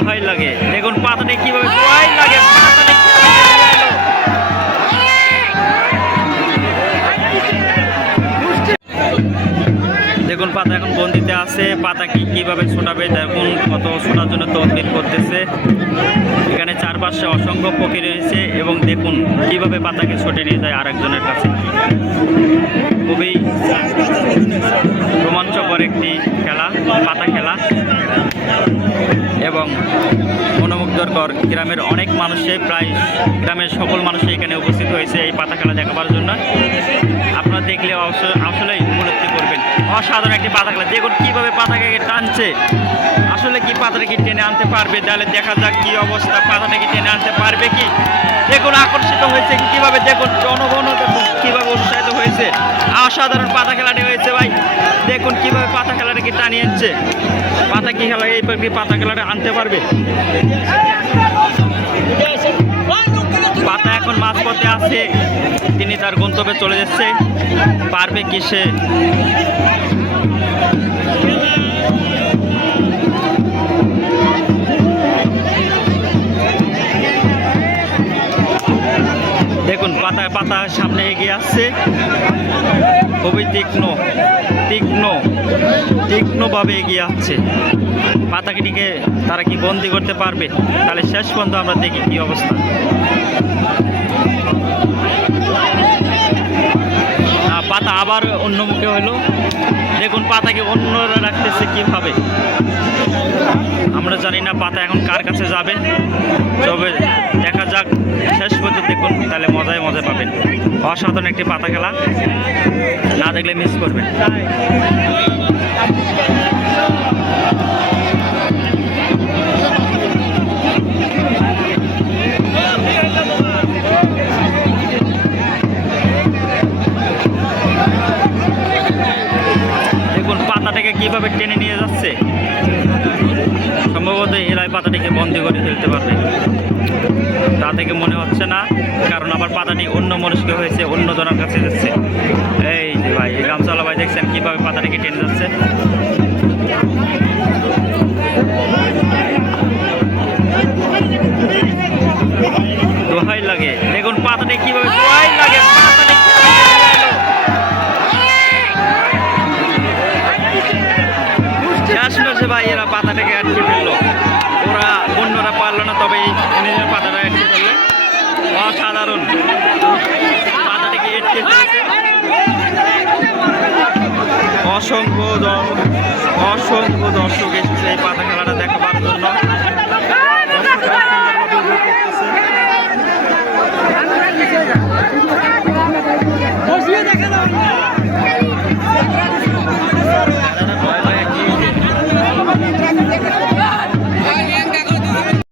দোহাই লাগে, দেখুন পাতাটি কিভাবে দোহাই লাগে, পাতাটি দেখুন পাতা এখন বন্দিতে আছে। পাতা কিভাবে ছোটাবে দেখুন, কত ছোটার জন্য তদবির করতেছে। এখানে চারপাশে অসংখ্য পক্ষী রয়েছে এবং দেখুন কিভাবে পাতাকে ছুটে নিয়ে যায় আরেকজনের কাছে। খুবই রোমাঞ্চকর একটি খেলা, পাতা খেলা, এবং মনোমুগ্ধকর। গ্রামের অনেক মানুষে, প্রায় গ্রামের সকল মানুষই এখানে উপস্থিত হয়েছে এই পাতা খেলা দেখাবার জন্য। আপনারা দেখলে আসলেই উপলব্ধি করবেন অসাধারণ একটি পাতা খেলা। দেখুন কীভাবে পাতাকে টানছে, আসলে কি পাতাটাকে টেনে আনতে পারবে? তাহলে দেখা যাক কি অবস্থা, পাতাটাকে টেনে আনতে পারবে কি। দেখুন আকর্ষিত হয়েছে কীভাবে, দেখুন জনগণ দেখুন কীভাবে উৎসাহিত হয়েছে। অসাধারণ পাতা খেলাটি হয়েছে ভাই। দেখুন কীভাবে পাতা খেলাটাকে টানিয়ে আনছে। পাতা কি খেলা, এই পাতা খেলাটা আনতে পারবে? পাতা এখন মাঝপথে আছে, তিনি তার গন্তব্যে চলে যাচ্ছে। পারবে কি সে? দেখুন পাতা সামনে এগিয়ে আসছে, খুবই তীক্ষ্ণভাবে এগিয়ে আসছে। পাতাটিকে তারা কি বন্দি করতে পারবে? তাহলে শেষ পর্যন্ত আমরা দেখি কি অবস্থা। পাতা আবার অন্যমুখে হলো, দেখুন পাতাকে অন্যরা রাখতেছে কিভাবে। আমরা জানি না পাতা এখন কার কাছে যাবে, তবে দেখা যাক শেষ পর্যন্ত দেখুন, তাহলে মজায় পাবেন। অসাধারণ একটি পাতা খেলা, না দেখলে মিস করবেন। দেখুন পাতাটাকে কিভাবে টেনে নিয়ে যাচ্ছে। সম্ভবত এরাই পাতাটিকে বন্দি করে ফেলতে পারবে, তা থেকে মনে হচ্ছে না, কারণ আবার পাতাটি অন্য মানুষকে হয়েছে, অন্য জনের কাছে যাচ্ছে। এই যে ভাই, এই গামছাওয়ালা ভাই দেখছেন কিভাবে পাতাটিকে টেনে যাচ্ছে। দোহাই লাগে, দেখুন পাতাটি কিভাবে দোহাই লাগে, পাতাটি ভাই। এরা পাতাটাকে আটকে ফেললো, ওরা অন্যরা পারলো না, তবে নিজের পাতাটা আটকে ফেললো। অসাধারণ, পাতাটাকে আটকে ফেলেছে। অসংখ্য দর্শক এসেছে এই পাতা খেলাটা দেখাবার জন্য।